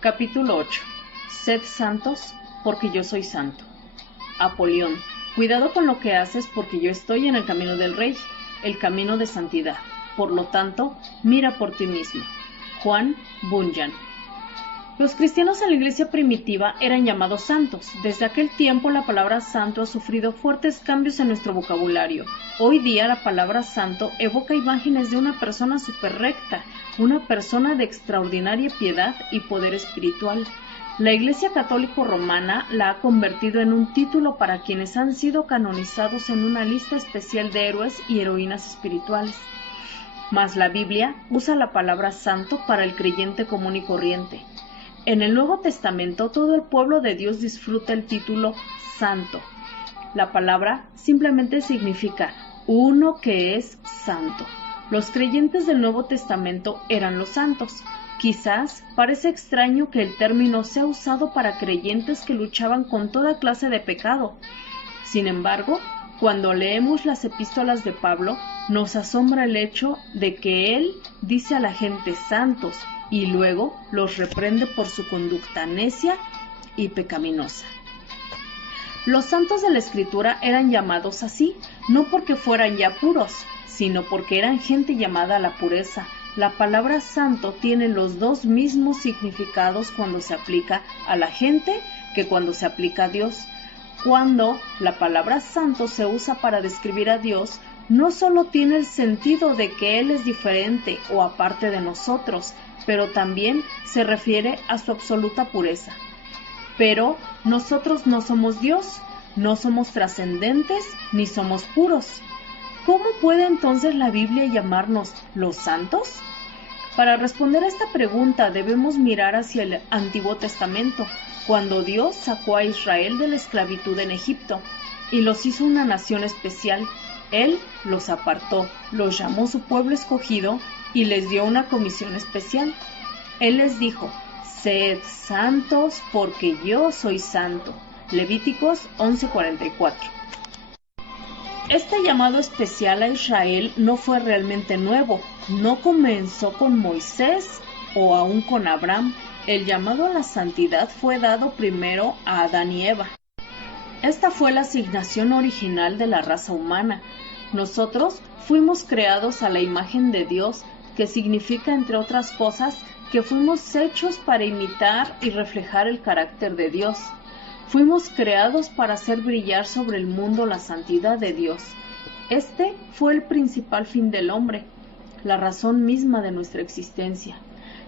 Capítulo 8. Sed santos, porque yo soy santo. Apolión. Cuidado con lo que haces, porque yo estoy en el camino del Rey, el camino de santidad. Por lo tanto, mira por ti mismo. Juan Bunyan. Los cristianos en la iglesia primitiva eran llamados santos. Desde aquel tiempo la palabra santo ha sufrido fuertes cambios en nuestro vocabulario. Hoy día la palabra santo evoca imágenes de una persona superrecta, una persona de extraordinaria piedad y poder espiritual. La Iglesia Católica Romana la ha convertido en un título para quienes han sido canonizados en una lista especial de héroes y heroínas espirituales. Mas la Biblia usa la palabra santo para el creyente común y corriente. En el Nuevo Testamento todo el pueblo de Dios disfruta el título santo. La palabra simplemente significa uno que es santo. Los creyentes del Nuevo Testamento eran los santos. Quizás parece extraño que el término sea usado para creyentes que luchaban con toda clase de pecado. Sin embargo, cuando leemos las epístolas de Pablo, nos asombra el hecho de que él dice a la gente santos y luego los reprende por su conducta necia y pecaminosa. Los santos de la Escritura eran llamados así, no porque fueran ya puros, sino porque eran gente llamada a la pureza. La palabra santo tiene los dos mismos significados cuando se aplica a la gente que cuando se aplica a Dios. Cuando la palabra santo se usa para describir a Dios, no solo tiene el sentido de que Él es diferente o aparte de nosotros, pero también se refiere a su absoluta pureza. Pero nosotros no somos Dios, no somos trascendentes ni somos puros. ¿Cómo puede entonces la Biblia llamarnos los santos? Para responder a esta pregunta debemos mirar hacia el Antiguo Testamento, cuando Dios sacó a Israel de la esclavitud en Egipto y los hizo una nación especial. Él los apartó, los llamó su pueblo escogido y les dio una comisión especial. Él les dijo: sed santos porque yo soy santo. Levíticos 11:44. Este llamado especial a Israel no fue realmente nuevo, no comenzó con Moisés o aún con Abraham. El llamado a la santidad fue dado primero a Adán y Eva. Esta fue la asignación original de la raza humana. Nosotros fuimos creados a la imagen de Dios, que significa, entre otras cosas, que fuimos hechos para imitar y reflejar el carácter de Dios. Fuimos creados para hacer brillar sobre el mundo la santidad de Dios. Este fue el principal fin del hombre, la razón misma de nuestra existencia.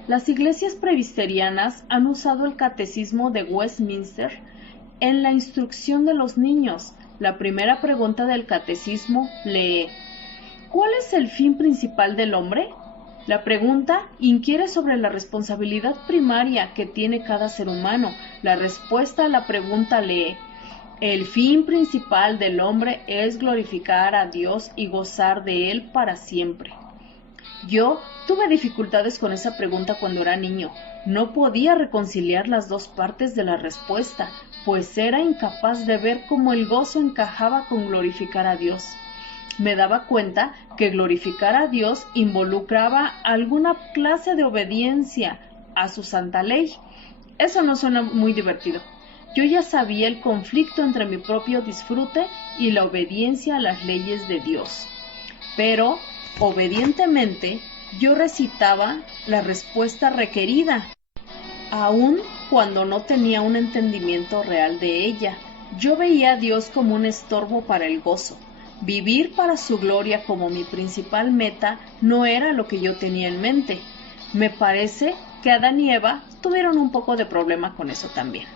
Las iglesias presbiterianas han usado el catecismo de Westminster en la instrucción de los niños. La primera pregunta del catecismo lee: ¿cuál es el fin principal del hombre? La pregunta inquiere sobre la responsabilidad primaria que tiene cada ser humano. La respuesta a la pregunta lee: el fin principal del hombre es glorificar a Dios y gozar de Él para siempre. Yo tuve dificultades con esa pregunta cuando era niño. No podía reconciliar las dos partes de la respuesta, pues era incapaz de ver cómo el gozo encajaba con glorificar a Dios. Me daba cuenta que glorificar a Dios involucraba alguna clase de obediencia a su santa ley. Eso no suena muy divertido. Yo ya sabía el conflicto entre mi propio disfrute y la obediencia a las leyes de Dios. Pero, obedientemente, yo recitaba la respuesta requerida, aun cuando no tenía un entendimiento real de ella. Yo veía a Dios como un estorbo para el gozo. Vivir para su gloria como mi principal meta no era lo que yo tenía en mente. Me parece que Adán y Eva tuvieron un poco de problema con eso también.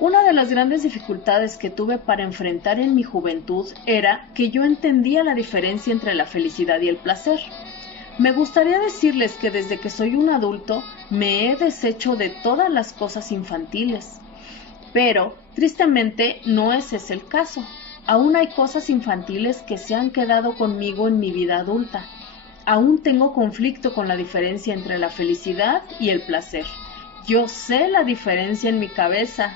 Una de las grandes dificultades que tuve para enfrentar en mi juventud era que yo entendía la diferencia entre la felicidad y el placer. Me gustaría decirles que desde que soy un adulto me he deshecho de todas las cosas infantiles. Pero, tristemente, no ese es el caso. Aún hay cosas infantiles que se han quedado conmigo en mi vida adulta. Aún tengo conflicto con la diferencia entre la felicidad y el placer. Yo sé la diferencia en mi cabeza,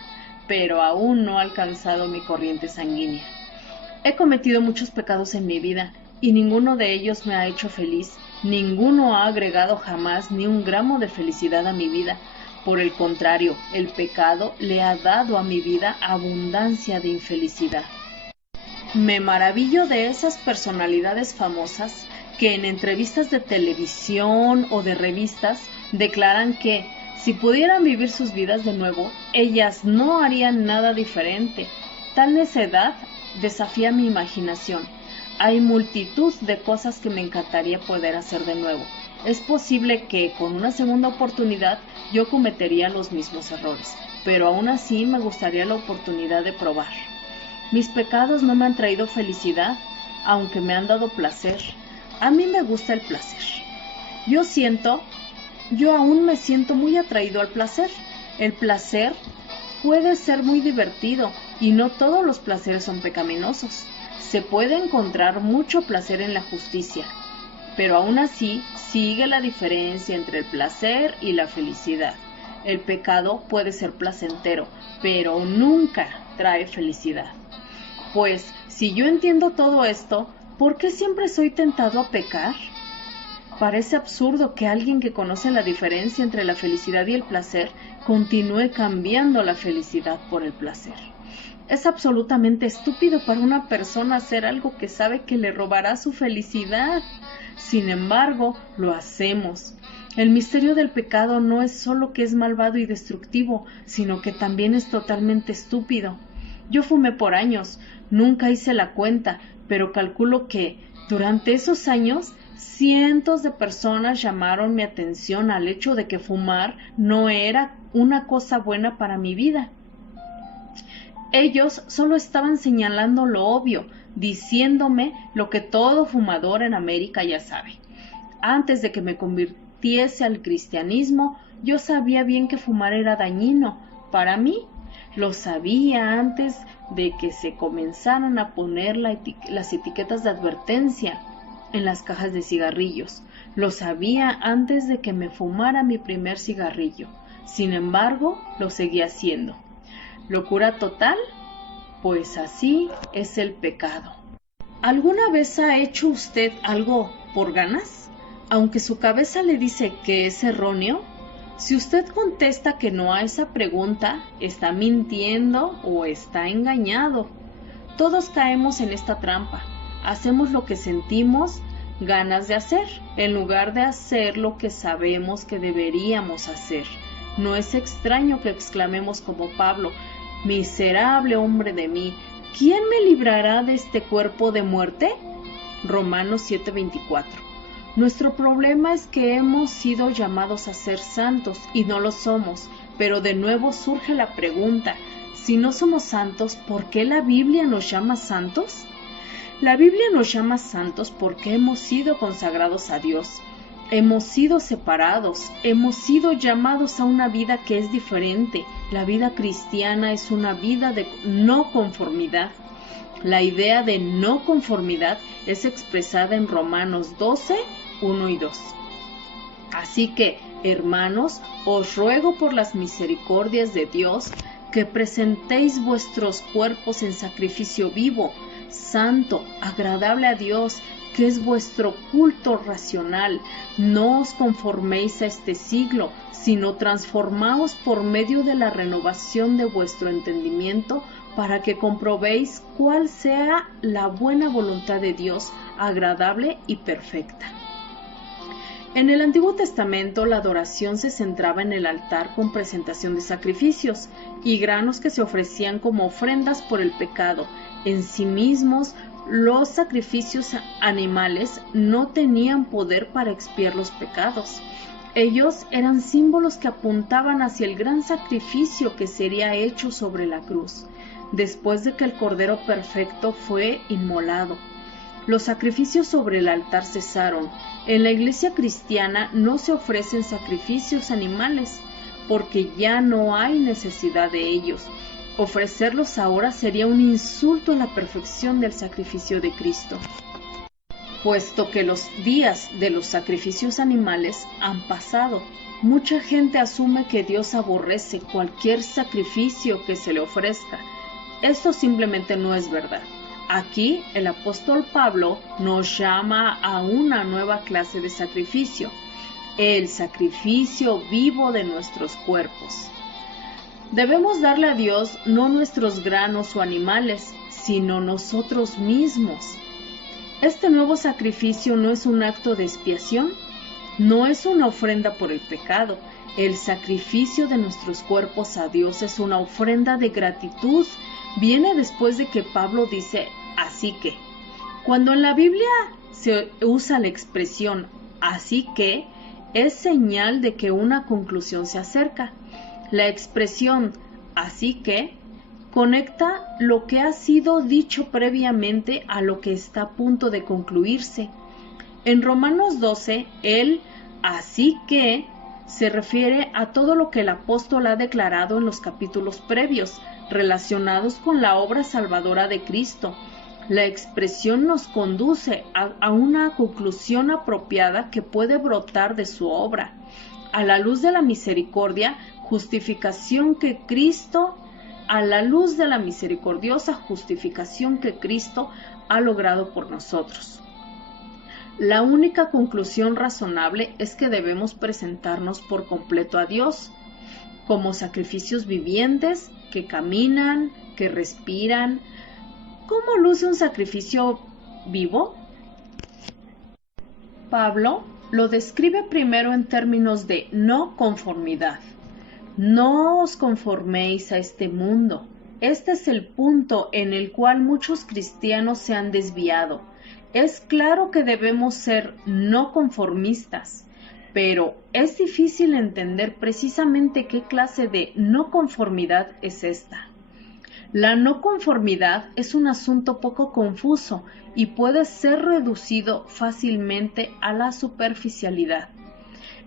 pero aún no he alcanzado mi corriente sanguínea. He cometido muchos pecados en mi vida y ninguno de ellos me ha hecho feliz. Ninguno ha agregado jamás ni un gramo de felicidad a mi vida. Por el contrario, el pecado le ha dado a mi vida abundancia de infelicidad. Me maravillo de esas personalidades famosas que en entrevistas de televisión o de revistas declaran que, si pudieran vivir sus vidas de nuevo, ellas no harían nada diferente. Tal necedad desafía mi imaginación. Hay multitud de cosas que me encantaría poder hacer de nuevo. Es posible que con una segunda oportunidad yo cometería los mismos errores, pero aún así me gustaría la oportunidad de probar. Mis pecados no me han traído felicidad, aunque me han dado placer. A mí me gusta el placer. Yo aún me siento muy atraído al placer. El placer puede ser muy divertido y no todos los placeres son pecaminosos. Se puede encontrar mucho placer en la justicia, pero aún así sigue la diferencia entre el placer y la felicidad. El pecado puede ser placentero, pero nunca trae felicidad. Pues, si yo entiendo todo esto, ¿por qué siempre soy tentado a pecar? Parece absurdo que alguien que conoce la diferencia entre la felicidad y el placer continúe cambiando la felicidad por el placer. Es absolutamente estúpido para una persona hacer algo que sabe que le robará su felicidad. Sin embargo, lo hacemos. El misterio del pecado no es solo que es malvado y destructivo, sino que también es totalmente estúpido. Yo fumé por años, nunca hice la cuenta, pero calculo que, durante esos años, cientos de personas llamaron mi atención al hecho de que fumar no era una cosa buena para mi vida. Ellos solo estaban señalando lo obvio, diciéndome lo que todo fumador en América ya sabe. Antes de que me convirtiese al cristianismo, yo sabía bien que fumar era dañino para mí. Lo sabía antes de que se comenzaran a poner las etiquetas de advertencia en las cajas de cigarrillos. Lo sabía antes de que me fumara mi primer cigarrillo. Sin embargo, lo seguía haciendo. ¿Locura total? Pues así es el pecado. ¿Alguna vez ha hecho usted algo por ganas? Aunque su cabeza le dice que es erróneo. Si usted contesta que no a esa pregunta, está mintiendo o está engañado. Todos caemos en esta trampa. Hacemos lo que sentimos ganas de hacer, en lugar de hacer lo que sabemos que deberíamos hacer. No es extraño que exclamemos como Pablo: «Miserable hombre de mí, ¿quién me librará de este cuerpo de muerte?» Romanos 7:24. Nuestro problema es que hemos sido llamados a ser santos y no lo somos, pero de nuevo surge la pregunta: si no somos santos, ¿por qué la Biblia nos llama santos? La Biblia nos llama santos porque hemos sido consagrados a Dios. Hemos sido separados, hemos sido llamados a una vida que es diferente. La vida cristiana es una vida de no conformidad. La idea de no conformidad es expresada en Romanos 12, 1 y 2. Así que, hermanos, os ruego por las misericordias de Dios que presentéis vuestros cuerpos en sacrificio vivo, santo, agradable a Dios, que es vuestro culto racional. No os conforméis a este siglo, sino transformaos por medio de la renovación de vuestro entendimiento, para que comprobéis cuál sea la buena voluntad de Dios, agradable y perfecta. En el Antiguo Testamento, la adoración se centraba en el altar con presentación de sacrificios y granos que se ofrecían como ofrendas por el pecado. En sí mismos, los sacrificios animales no tenían poder para expiar los pecados. Ellos eran símbolos que apuntaban hacia el gran sacrificio que sería hecho sobre la cruz, después de que el Cordero Perfecto fue inmolado. Los sacrificios sobre el altar cesaron. En la iglesia cristiana no se ofrecen sacrificios animales, porque ya no hay necesidad de ellos. Ofrecerlos ahora sería un insulto a la perfección del sacrificio de Cristo. Puesto que los días de los sacrificios animales han pasado, mucha gente asume que Dios aborrece cualquier sacrificio que se le ofrezca. Esto simplemente no es verdad. Aquí el apóstol Pablo nos llama a una nueva clase de sacrificio. el sacrificio vivo de nuestros cuerpos. Debemos darle a Dios no nuestros granos o animales, sino nosotros mismos. Este nuevo sacrificio no es un acto de expiación, no es una ofrenda por el pecado. El sacrificio de nuestros cuerpos a Dios es una ofrenda de gratitud. Viene después de que Pablo dice, así que. Cuando en la Biblia se usa la expresión así que, es señal de que una conclusión se acerca. La expresión así que conecta lo que ha sido dicho previamente a lo que está a punto de concluirse. En Romanos 12, el así que se refiere a todo lo que el apóstol ha declarado en los capítulos previos, relacionados con la obra salvadora de Cristo. La expresión nos conduce a una conclusión apropiada que puede brotar de su obra. A la luz de la misericordia, justificación que Cristo, a la luz de la misericordiosa justificación que Cristo ha logrado por nosotros. La única conclusión razonable es que debemos presentarnos por completo a Dios, como sacrificios vivientes que caminan, que respiran. ¿Cómo luce un sacrificio vivo? Pablo lo describe primero en términos de no conformidad. No os conforméis a este mundo. Este es el punto en el cual muchos cristianos se han desviado. Es claro que debemos ser no conformistas, pero es difícil entender precisamente qué clase de no conformidad es esta. La no conformidad es un asunto poco confuso y puede ser reducido fácilmente a la superficialidad.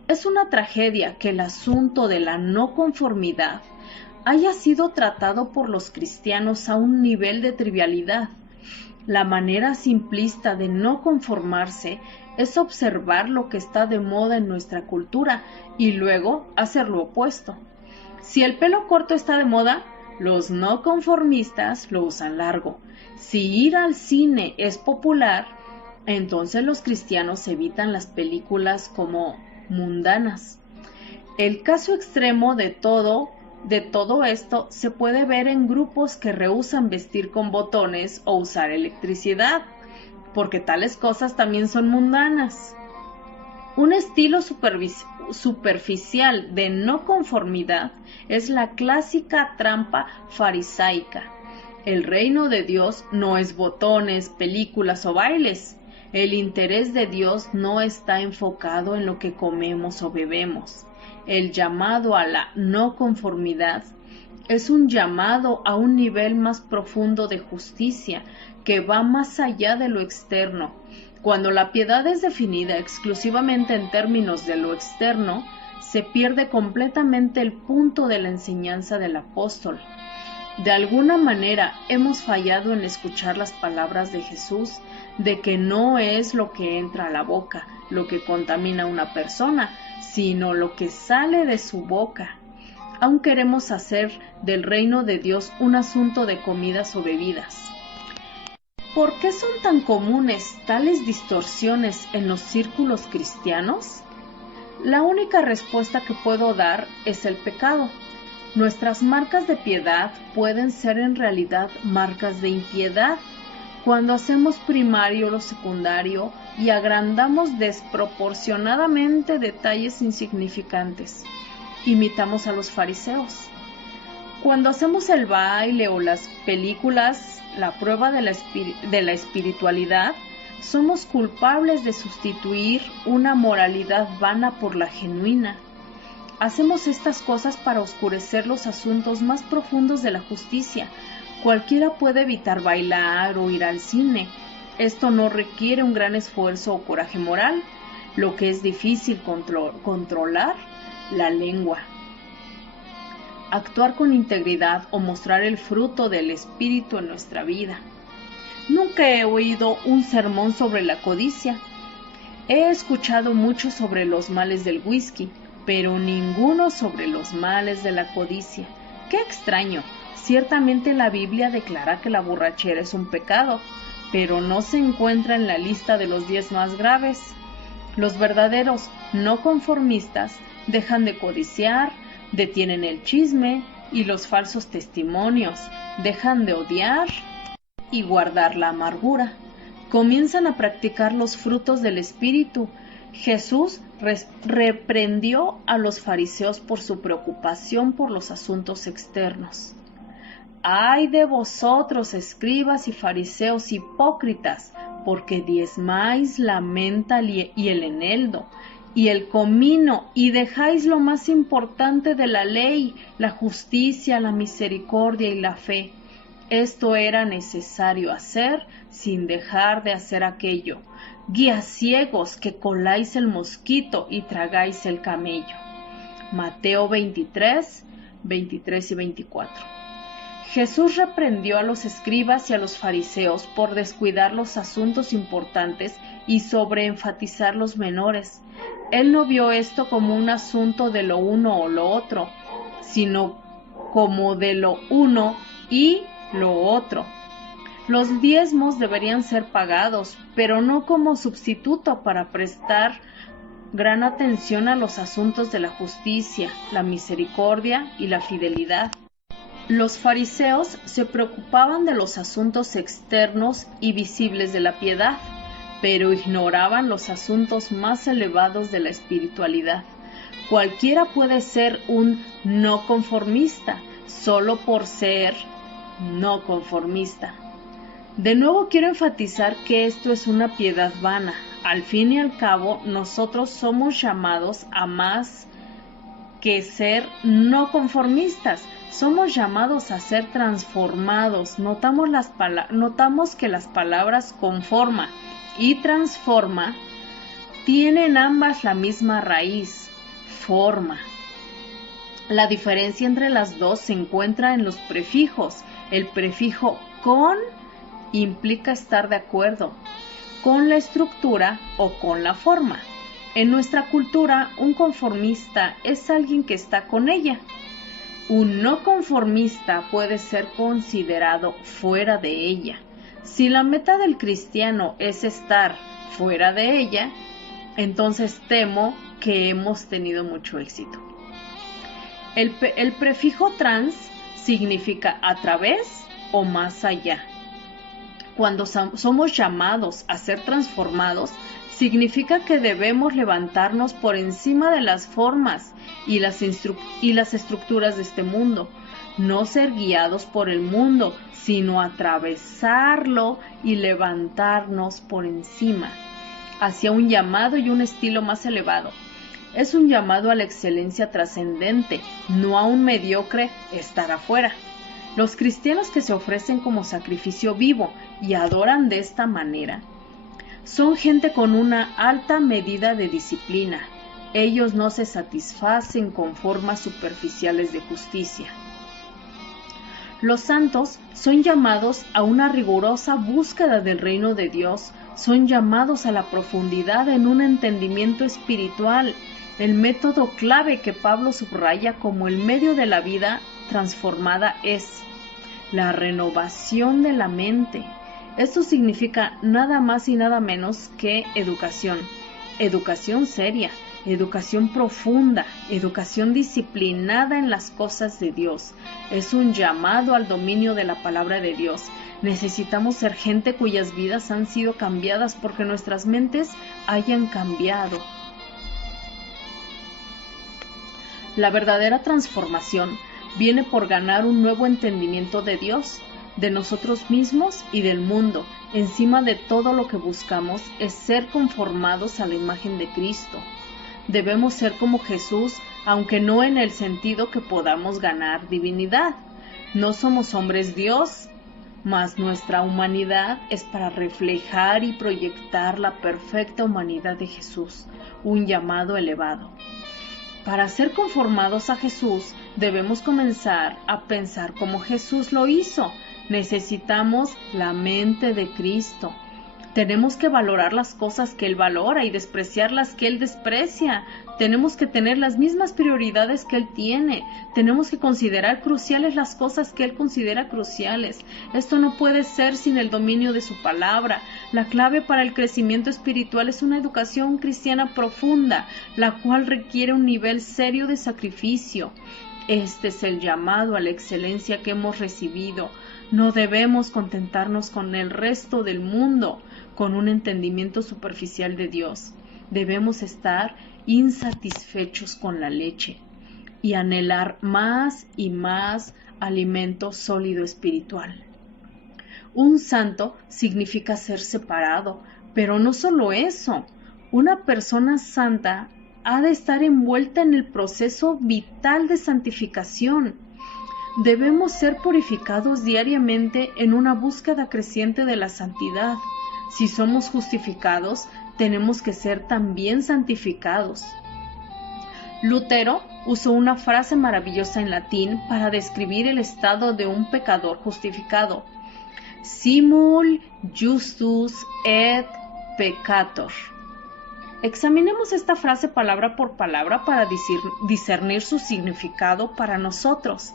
Es una tragedia que el asunto de la no conformidad haya sido tratado por los cristianos a un nivel de trivialidad. La manera simplista de no conformarse es observar lo que está de moda en nuestra cultura y luego hacer lo opuesto. Si el pelo corto está de moda, los no conformistas lo usan largo. Si ir al cine es popular, entonces los cristianos evitan las películas como mundanas. El caso extremo de todo esto se puede ver en grupos que rehúsan vestir con botones o usar electricidad, porque tales cosas también son mundanas. Un estilo superficial de no conformidad es la clásica trampa farisaica. El reino de Dios no es botones, películas o bailes. El interés de Dios no está enfocado en lo que comemos o bebemos. El llamado a la no conformidad es un llamado a un nivel más profundo de justicia que va más allá de lo externo. Cuando la piedad es definida exclusivamente en términos de lo externo, se pierde completamente el punto de la enseñanza del apóstol. De alguna manera hemos fallado en escuchar las palabras de Jesús de que no es lo que entra a la boca lo que contamina a una persona, sino lo que sale de su boca. Aún queremos hacer del reino de Dios un asunto de comidas o bebidas. ¿Por qué son tan comunes tales distorsiones en los círculos cristianos? La única respuesta que puedo dar es el pecado. Nuestras marcas de piedad pueden ser en realidad marcas de impiedad cuando hacemos primario lo secundario y agrandamos desproporcionadamente detalles insignificantes. Imitamos a los fariseos. Cuando hacemos el baile o las películas, la prueba de la espiritualidad, somos culpables de sustituir una moralidad vana por la genuina. Hacemos estas cosas para oscurecer los asuntos más profundos de la justicia. Cualquiera puede evitar bailar o ir al cine. Esto no requiere un gran esfuerzo o coraje moral. Lo que es difícil controlar, la lengua. Actuar con integridad o mostrar el fruto del Espíritu en nuestra vida. Nunca he oído un sermón sobre la codicia. He escuchado mucho sobre los males del whisky, pero ninguno sobre los males de la codicia. ¡Qué extraño! Ciertamente la Biblia declara que la borrachera es un pecado, pero no se encuentra en la lista de los 10 más graves. Los verdaderos no conformistas dejan de codiciar, detienen el chisme y los falsos testimonios, dejan de odiar y guardar la amargura. Comienzan a practicar los frutos del Espíritu. Jesús reprendió a los fariseos por su preocupación por los asuntos externos. ¡Ay de vosotros, escribas y fariseos hipócritas, porque diezmáis la menta y el eneldo, y el comino, y dejáis lo más importante de la ley, la justicia, la misericordia y la fe! Esto era necesario hacer sin dejar de hacer aquello. Guías ciegos que coláis el mosquito y tragáis el camello. Mateo 23, 23 y 24. Jesús reprendió a los escribas y a los fariseos por descuidar los asuntos importantes y sobreenfatizar los menores. Él no vio esto como un asunto de lo uno o lo otro, sino como de lo uno y lo otro. Los diezmos deberían ser pagados, pero no como sustituto para prestar gran atención a los asuntos de la justicia, la misericordia y la fidelidad. Los fariseos se preocupaban de los asuntos externos y visibles de la piedad, pero ignoraban los asuntos más elevados de la espiritualidad. Cualquiera puede ser un no conformista, solo por ser no conformista. De nuevo quiero enfatizar que esto es una piedad vana. Al fin y al cabo, nosotros somos llamados a más que ser no conformistas. Somos llamados a ser transformados. Notamos que las palabras conforma y transforma tienen ambas la misma raíz, forma. La diferencia entre las dos se encuentra en los prefijos. El prefijo con implica estar de acuerdo con la estructura o con la forma. En nuestra cultura, un conformista es alguien que está con ella. Un no conformista puede ser considerado fuera de ella. Si la meta del cristiano es estar fuera de ella, entonces temo que hemos tenido mucho éxito. El prefijo trans significa a través o más allá. Cuando somos llamados a ser transformados, significa que debemos levantarnos por encima de las formas y las estructuras de este mundo. No ser guiados por el mundo, sino atravesarlo y levantarnos por encima, hacia un llamado y un estilo más elevado. Es un llamado a la excelencia trascendente, no a un mediocre estar afuera. Los cristianos que se ofrecen como sacrificio vivo y adoran de esta manera son gente con una alta medida de disciplina. Ellos no se satisfacen con formas superficiales de justicia. Los santos son llamados a una rigurosa búsqueda del reino de Dios, son llamados a la profundidad en un entendimiento espiritual, el método clave que Pablo subraya como el medio de la vida transformada es la renovación de la mente. Esto significa nada más y nada menos que educación seria, educación profunda, educación disciplinada en las cosas de Dios. Es un llamado al dominio de la palabra de Dios. Necesitamos ser gente cuyas vidas han sido cambiadas porque nuestras mentes hayan cambiado. La verdadera transformación viene por ganar un nuevo entendimiento de Dios, de nosotros mismos y del mundo. Encima de todo lo que buscamos es ser conformados a la imagen de Cristo. Debemos ser como Jesús, aunque no en el sentido que podamos ganar divinidad. No somos hombres Dios, mas nuestra humanidad es para reflejar y proyectar la perfecta humanidad de Jesús, un llamado elevado. Para ser conformados a Jesús, debemos comenzar a pensar como Jesús lo hizo. Necesitamos la mente de Cristo. Tenemos que valorar las cosas que Él valora y despreciar las que Él desprecia. Tenemos que tener las mismas prioridades que Él tiene. Tenemos que considerar cruciales las cosas que Él considera cruciales. Esto no puede ser sin el dominio de su palabra. La clave para el crecimiento espiritual es una educación cristiana profunda, la cual requiere un nivel serio de sacrificio. Este es el llamado a la excelencia que hemos recibido. No debemos contentarnos con el resto del mundo, con un entendimiento superficial de Dios. Debemos estar insatisfechos con la leche y anhelar más y más alimento sólido espiritual. Un santo significa ser separado, pero no solo eso. Una persona santa ha de estar envuelta en el proceso vital de santificación. Debemos ser purificados diariamente en una búsqueda creciente de la santidad. Si somos justificados, tenemos que ser también santificados. Lutero usó una frase maravillosa en latín para describir el estado de un pecador justificado: simul justus et peccator. Examinemos esta frase palabra por palabra para discernir su significado para nosotros.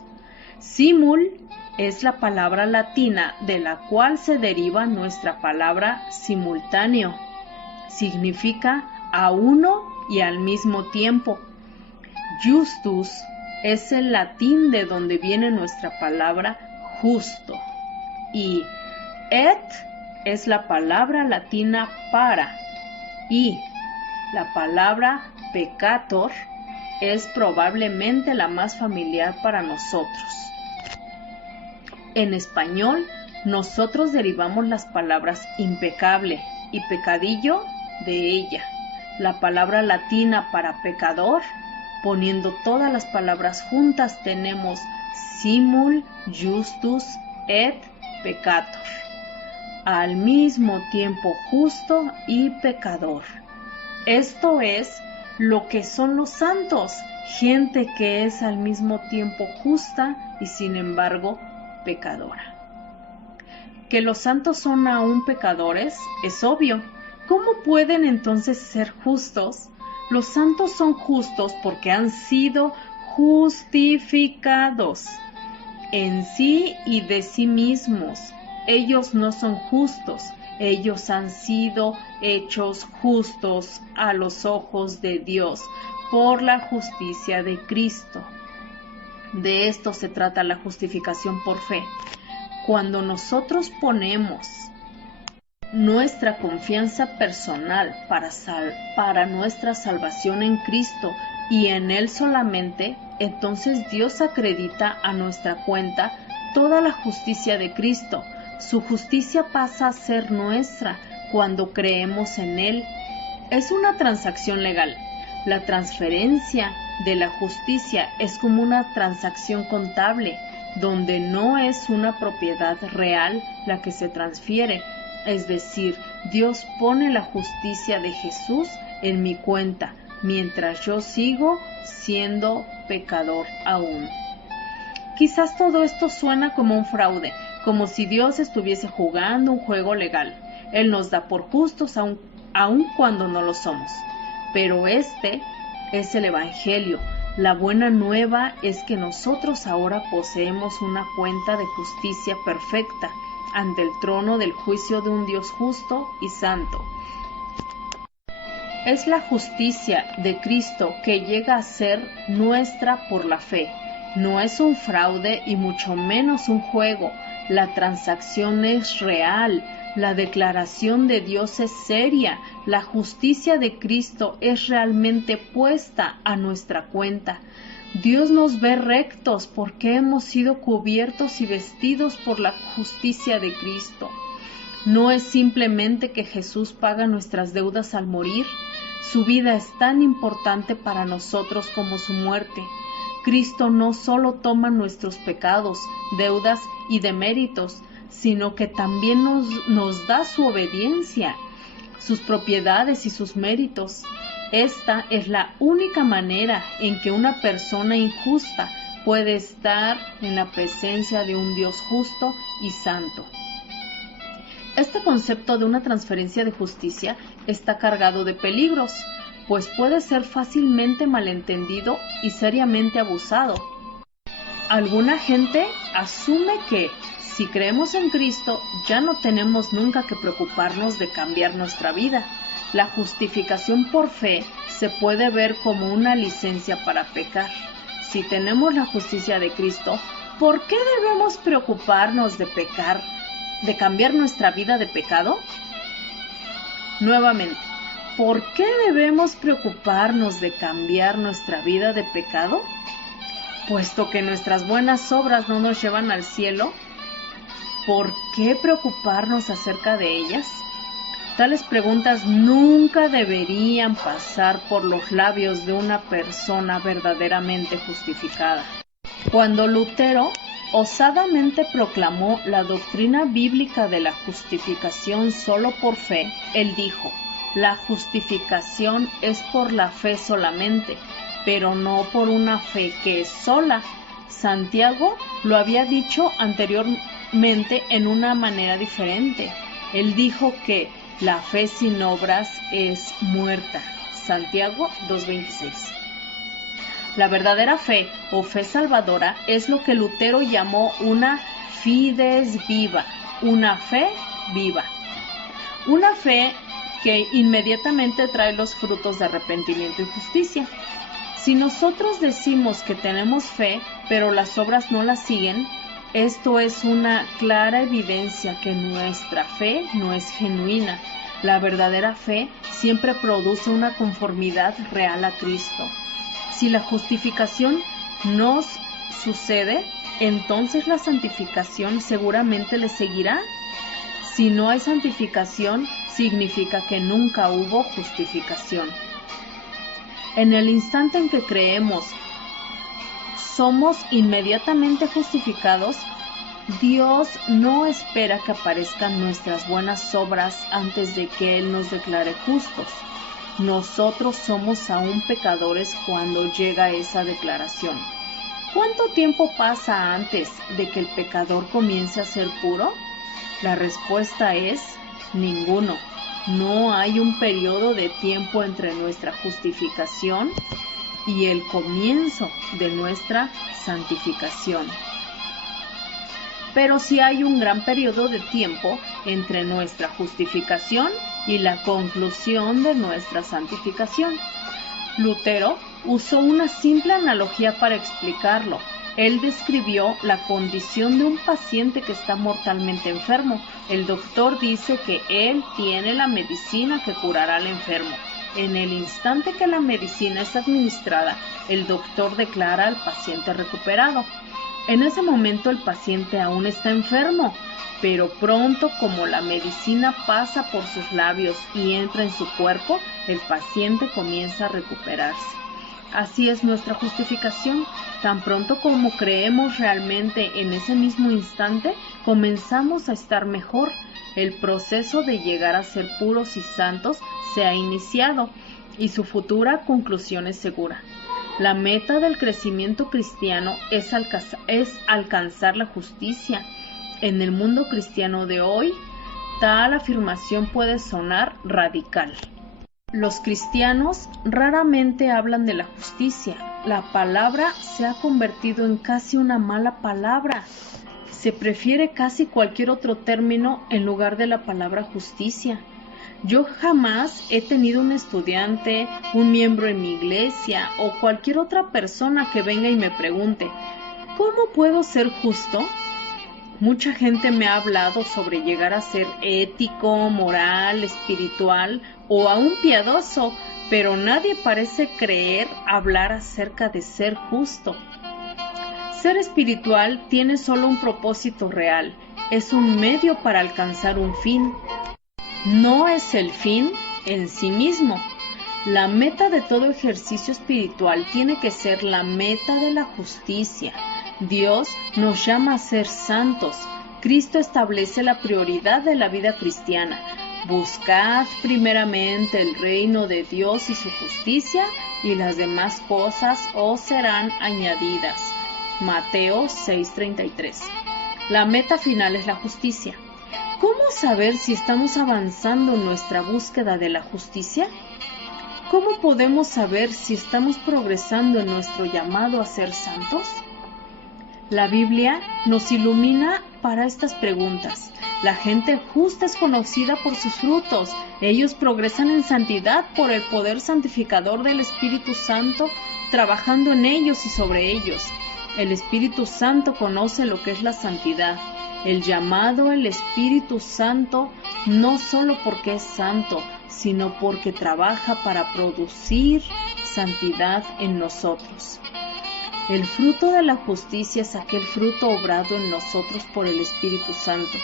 Simul es la palabra latina de la cual se deriva nuestra palabra simultáneo. Significa a uno y al mismo tiempo. Justus es el latín de donde viene nuestra palabra justo. Y et es la palabra latina para. Y la palabra peccator es probablemente la más familiar para nosotros. En español, nosotros derivamos las palabras impecable y pecadillo de ella. La palabra latina para pecador, poniendo todas las palabras juntas, tenemos simul justus et peccator, al mismo tiempo justo y pecador. Esto es lo que son los santos, gente que es al mismo tiempo justa y sin embargo pecadora. Que los santos son aún pecadores es obvio. ¿Cómo pueden entonces ser justos? Los santos son justos porque han sido justificados en sí y de sí mismos. Ellos no son justos, ellos han sido hechos justos a los ojos de Dios por la justicia de Cristo. De esto se trata la justificación por fe. Cuando nosotros ponemos nuestra confianza personal para nuestra salvación en Cristo y en Él solamente, entonces Dios acredita a nuestra cuenta toda la justicia de Cristo. Su justicia pasa a ser nuestra cuando creemos en Él. Es una transacción legal. La transferencia de la justicia es como una transacción contable, donde no es una propiedad real la que se transfiere. Es decir, Dios pone la justicia de Jesús en mi cuenta, mientras yo sigo siendo pecador aún. Quizás todo esto suena como un fraude, como si Dios estuviese jugando un juego legal. Él nos da por justos aun cuando no lo somos. Pero este es el Evangelio. La buena nueva es que nosotros ahora poseemos una cuenta de justicia perfecta ante el trono del juicio de un Dios justo y santo. Es la justicia de Cristo que llega a ser nuestra por la fe. No es un fraude y mucho menos un juego. La transacción es real. La declaración de Dios es seria. La justicia de Cristo es realmente puesta a nuestra cuenta. Dios nos ve rectos porque hemos sido cubiertos y vestidos por la justicia de Cristo. No es simplemente que Jesús paga nuestras deudas al morir. Su vida es tan importante para nosotros como su muerte. Cristo no solo toma nuestros pecados, deudas y deméritos, sino que también nos da su obediencia, sus propiedades y sus méritos. Esta es la única manera en que una persona injusta puede estar en la presencia de un Dios justo y santo. Este concepto de una transferencia de justicia está cargado de peligros, pues puede ser fácilmente malentendido y seriamente abusado. Alguna gente asume que, si creemos en Cristo, ya no tenemos nunca que preocuparnos de cambiar nuestra vida. La justificación por fe se puede ver como una licencia para pecar. Si tenemos la justicia de Cristo, ¿por qué debemos preocuparnos de pecar, de cambiar nuestra vida de pecado? Nuevamente, ¿por qué debemos preocuparnos de cambiar nuestra vida de pecado? Puesto que nuestras buenas obras no nos llevan al cielo, ¿por qué preocuparnos acerca de ellas? Tales preguntas nunca deberían pasar por los labios de una persona verdaderamente justificada. Cuando Lutero osadamente proclamó la doctrina bíblica de la justificación solo por fe, él dijo: la justificación es por la fe solamente, pero no por una fe que es sola. Santiago lo había dicho anteriormente en una manera diferente. Él dijo que la fe sin obras es muerta. Santiago 2:26. La verdadera fe o fe salvadora es lo que Lutero llamó una fides viva, una fe viva. Una fe que inmediatamente trae los frutos de arrepentimiento y justicia. Si nosotros decimos que tenemos fe, pero las obras no la siguen, esto es una clara evidencia que nuestra fe no es genuina. La verdadera fe siempre produce una conformidad real a Cristo. Si la justificación nos sucede, entonces la santificación seguramente le seguirá. Si no hay santificación, significa que nunca hubo justificación. En el instante en que creemos, somos inmediatamente justificados. Dios no espera que aparezcan nuestras buenas obras antes de que Él nos declare justos. Nosotros somos aún pecadores cuando llega esa declaración. ¿Cuánto tiempo pasa antes de que el pecador comience a ser puro? La respuesta es ninguno. No hay un periodo de tiempo entre nuestra justificación y el comienzo de nuestra santificación. Pero sí hay un gran periodo de tiempo entre nuestra justificación y la conclusión de nuestra santificación. Lutero usó una simple analogía para explicarlo. Él describió la condición de un paciente que está mortalmente enfermo. El doctor dice que él tiene la medicina que curará al enfermo. En el instante que la medicina es administrada, el doctor declara al paciente recuperado. En ese momento el paciente aún está enfermo, pero pronto, como la medicina pasa por sus labios y entra en su cuerpo, el paciente comienza a recuperarse. Así es nuestra justificación. Tan pronto como creemos realmente en ese mismo instante, comenzamos a estar mejor. El proceso de llegar a ser puros y santos se ha iniciado y su futura conclusión es segura. La meta del crecimiento cristiano es alcanzar la justicia. En el mundo cristiano de hoy, tal afirmación puede sonar radical. Los cristianos raramente hablan de la justicia. La palabra se ha convertido en casi una mala palabra. Se prefiere casi cualquier otro término en lugar de la palabra justicia. Yo jamás he tenido un estudiante, un miembro en mi iglesia o cualquier otra persona que venga y me pregunte, ¿cómo puedo ser justo? Mucha gente me ha hablado sobre llegar a ser ético, moral, espiritual o aún piadoso, pero nadie parece hablar acerca de ser justo. Ser espiritual tiene solo un propósito real, es un medio para alcanzar un fin. No es el fin en sí mismo. La meta de todo ejercicio espiritual tiene que ser la meta de la justicia. Dios nos llama a ser santos. Cristo establece la prioridad de la vida cristiana. Buscad primeramente el reino de Dios y su justicia, y las demás cosas os serán añadidas. Mateo 6:33. La meta final es la justicia. ¿Cómo saber si estamos avanzando en nuestra búsqueda de la justicia? ¿Cómo podemos saber si estamos progresando en nuestro llamado a ser santos? La Biblia nos ilumina para estas preguntas. La gente justa es conocida por sus frutos. Ellos progresan en santidad por el poder santificador del Espíritu Santo, trabajando en ellos y sobre ellos. El Espíritu Santo conoce lo que es la santidad. El llamado el Espíritu Santo no solo porque es santo, sino porque trabaja para producir santidad en nosotros. El fruto de la justicia es aquel fruto obrado en nosotros por el Espíritu Santo.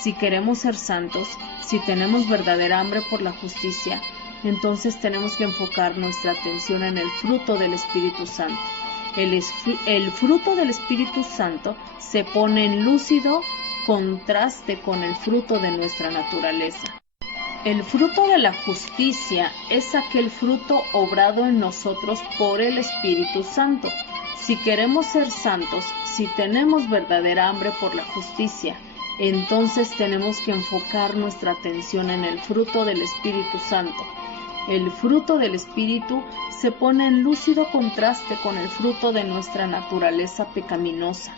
Si queremos ser santos, si tenemos verdadera hambre por la justicia, entonces tenemos que enfocar nuestra atención en el fruto del Espíritu Santo. El fruto del Espíritu Santo se pone en lúcido contraste con el fruto de nuestra naturaleza. El fruto de la justicia es aquel fruto obrado en nosotros por el Espíritu Santo. Si queremos ser santos, si tenemos verdadera hambre por la justicia, entonces tenemos que enfocar nuestra atención en el fruto del Espíritu Santo. El fruto del Espíritu se pone en lúcido contraste con el fruto de nuestra naturaleza pecaminosa.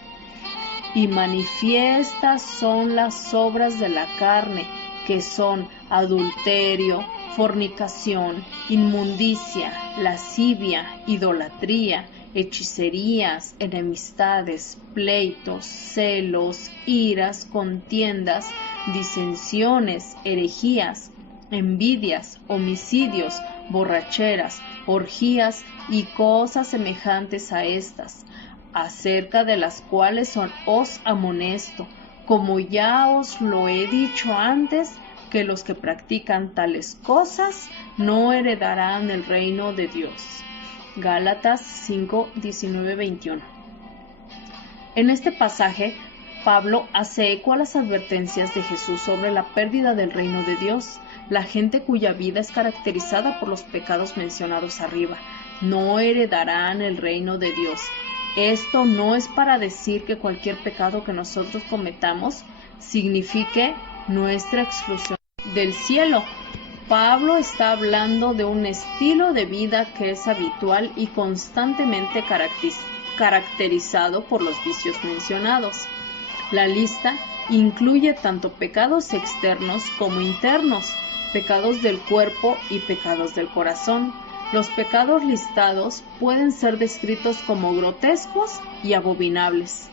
Y manifiestas son las obras de la carne, que son adulterio, fornicación, inmundicia, lascivia, idolatría, hechicerías, enemistades, pleitos, celos, iras, contiendas, disensiones, herejías, envidias, homicidios, borracheras, orgías y cosas semejantes a estas, acerca de las cuales os amonesto, como ya os lo he dicho antes, que los que practican tales cosas no heredarán el reino de Dios. Gálatas 5, 19, 21. En este pasaje, Pablo hace eco a las advertencias de Jesús sobre la pérdida del reino de Dios. La gente cuya vida es caracterizada por los pecados mencionados arriba no heredarán el reino de Dios. Esto no es para decir que cualquier pecado que nosotros cometamos signifique nuestra exclusión del cielo. Pablo está hablando de un estilo de vida que es habitual y constantemente caracterizado por los vicios mencionados. La lista incluye tanto pecados externos como internos, pecados del cuerpo y pecados del corazón. Los pecados listados pueden ser descritos como grotescos y abominables.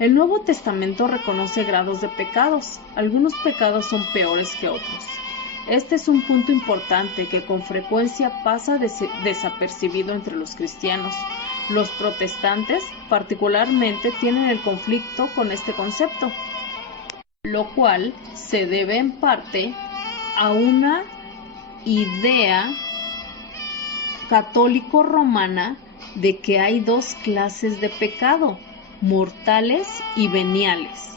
El Nuevo Testamento reconoce grados de pecados. Algunos pecados son peores que otros. Este es un punto importante que con frecuencia pasa desapercibido entre los cristianos. Los protestantes particularmente tienen el conflicto con este concepto, lo cual se debe en parte a una idea católico-romana de que hay dos clases de pecado, mortales y veniales.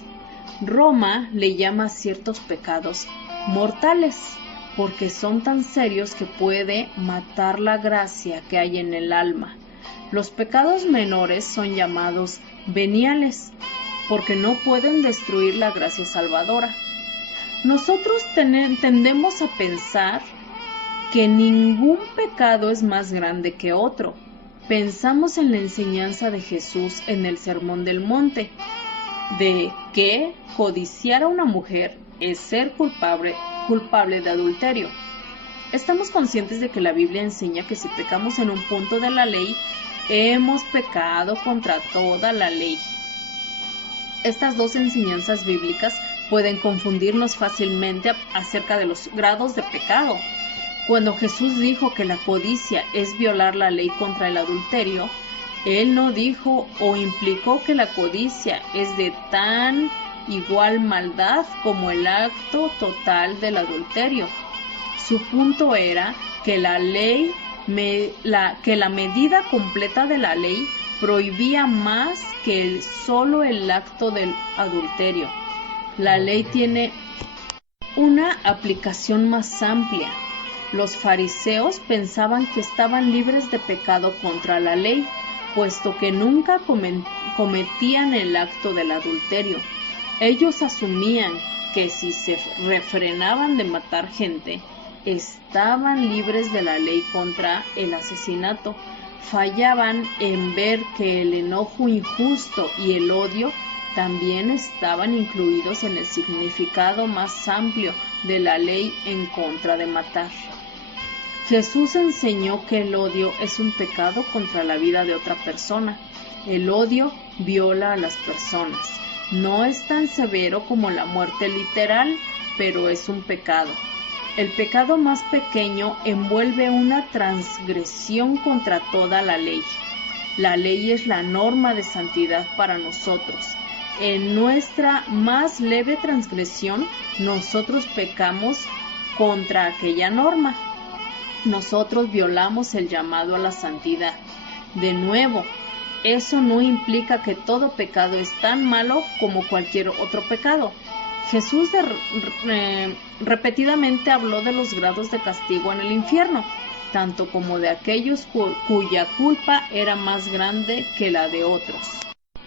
Roma le llama a ciertos pecados mortales porque son tan serios que puede matar la gracia que hay en el alma. Los pecados menores son llamados veniales porque no pueden destruir la gracia salvadora. Nosotros tendemos a pensar que ningún pecado es más grande que otro. Pensamos en la enseñanza de Jesús en el Sermón del Monte, de que codiciar a una mujer es ser culpable de adulterio. Estamos conscientes de que la Biblia enseña que si pecamos en un punto de la ley, hemos pecado contra toda la ley. Estas dos enseñanzas bíblicas pueden confundirnos fácilmente acerca de los grados de pecado. Cuando Jesús dijo que la codicia es violar la ley contra el adulterio, Él no dijo o implicó que la codicia es de tan igual maldad como el acto total del adulterio. Su punto era que la medida completa de la ley prohibía más que solo el acto del adulterio. La ley tiene una aplicación más amplia. Los fariseos pensaban que estaban libres de pecado contra la ley, puesto que nunca cometían el acto del adulterio. Ellos asumían que si se refrenaban de matar gente, estaban libres de la ley contra el asesinato. Fallaban en ver que el enojo injusto y el odio también estaban incluidos en el significado más amplio de la ley en contra de matar. Jesús enseñó que el odio es un pecado contra la vida de otra persona. El odio viola a las personas. No es tan severo como la muerte literal, pero es un pecado. El pecado más pequeño envuelve una transgresión contra toda la ley. La ley es la norma de santidad para nosotros. En nuestra más leve transgresión, nosotros pecamos contra aquella norma. Nosotros violamos el llamado a la santidad. De nuevo, eso no implica que todo pecado es tan malo como cualquier otro pecado. Jesús repetidamente habló de los grados de castigo en el infierno, tanto como de aquellos cuya culpa era más grande que la de otros.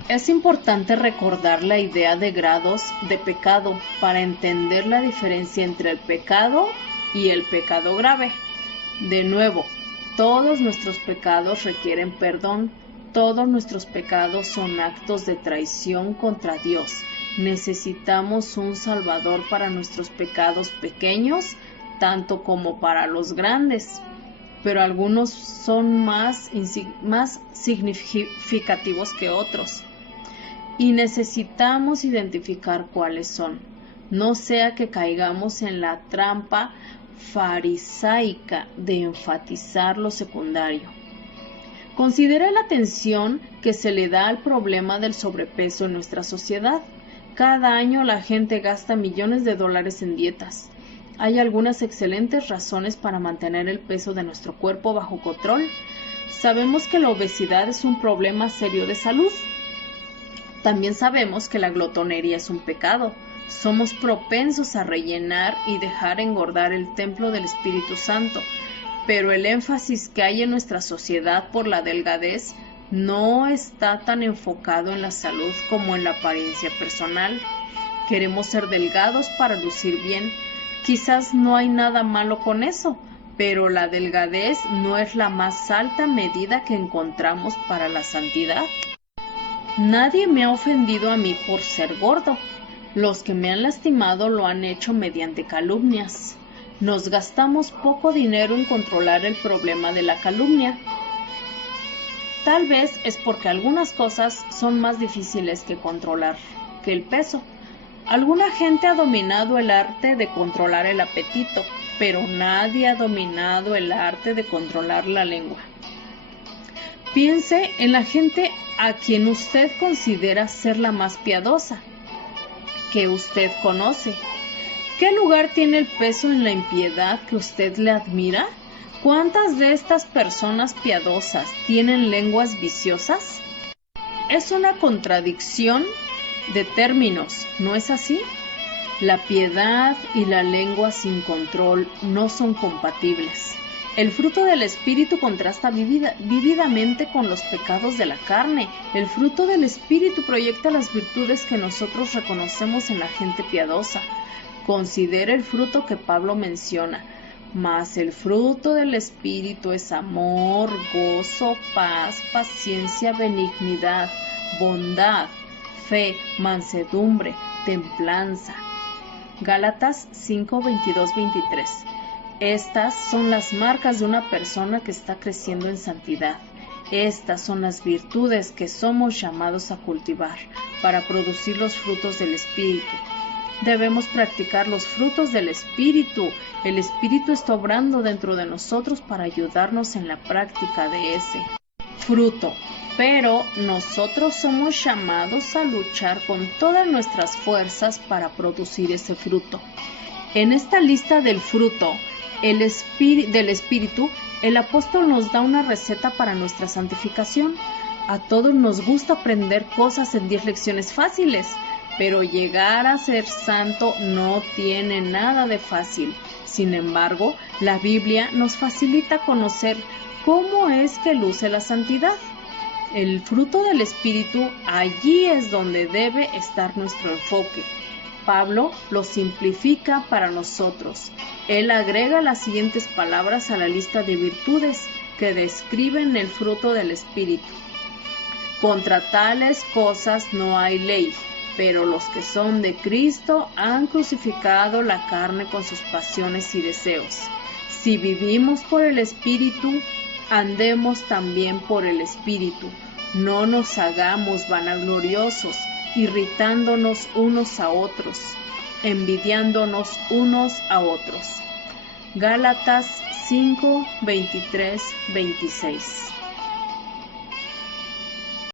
Es importante recordar la idea de grados de pecado para entender la diferencia entre el pecado y el pecado grave. De nuevo, todos nuestros pecados requieren perdón. Todos nuestros pecados son actos de traición contra Dios. Necesitamos un Salvador para nuestros pecados pequeños, tanto como para los grandes, pero algunos son más significativos que otros. Y necesitamos identificar cuáles son. No sea que caigamos en la trampa farisaica de enfatizar lo secundario. Considere la atención que se le da al problema del sobrepeso en nuestra sociedad. Cada año la gente gasta millones de dólares en dietas. Hay algunas excelentes razones para mantener el peso de nuestro cuerpo bajo control. Sabemos que la obesidad es un problema serio de salud. También sabemos que la glotonería es un pecado. Somos propensos a rellenar y dejar engordar el templo del Espíritu Santo. Pero el énfasis que hay en nuestra sociedad por la delgadez no está tan enfocado en la salud como en la apariencia personal. Queremos ser delgados para lucir bien. Quizás no hay nada malo con eso, pero la delgadez no es la más alta medida que encontramos para la santidad. Nadie me ha ofendido a mí por ser gordo. Los que me han lastimado lo han hecho mediante calumnias. Nos gastamos poco dinero en controlar el problema de la calumnia. Tal vez es porque algunas cosas son más difíciles que controlar que el peso. Alguna gente ha dominado el arte de controlar el apetito, pero nadie ha dominado el arte de controlar la lengua. Piense en la gente a quien usted considera ser la más piadosa, que usted conoce. ¿Qué lugar tiene el peso en la impiedad que usted le admira? ¿Cuántas de estas personas piadosas tienen lenguas viciosas? Es una contradicción de términos, ¿no es así? La piedad y la lengua sin control no son compatibles. El fruto del Espíritu contrasta vívidamente con los pecados de la carne. El fruto del Espíritu proyecta las virtudes que nosotros reconocemos en la gente piadosa. Considere el fruto que Pablo menciona. Mas el fruto del Espíritu es amor, gozo, paz, paciencia, benignidad, bondad, fe, mansedumbre, templanza. Gálatas 5, 22, 23. Estas son las marcas de una persona que está creciendo en santidad. Estas son las virtudes que somos llamados a cultivar para producir los frutos del Espíritu. Debemos practicar los frutos del Espíritu. El Espíritu está obrando dentro de nosotros para ayudarnos en la práctica de ese fruto. Pero nosotros somos llamados a luchar con todas nuestras fuerzas para producir ese fruto. En esta lista del fruto del Espíritu, el apóstol nos da una receta para nuestra santificación. A todos nos gusta aprender cosas en 10 lecciones fáciles, pero llegar a ser santo no tiene nada de fácil. Sin embargo, la Biblia nos facilita conocer cómo es que luce la santidad. El fruto del Espíritu, allí es donde debe estar nuestro enfoque. Pablo lo simplifica para nosotros. Él agrega las siguientes palabras a la lista de virtudes que describen el fruto del Espíritu. Contra tales cosas no hay ley, pero los que son de Cristo han crucificado la carne con sus pasiones y deseos. Si vivimos por el Espíritu, andemos también por el Espíritu. No nos hagamos vanagloriosos, irritándonos unos a otros, envidiándonos unos a otros. Gálatas 5, 23, 26.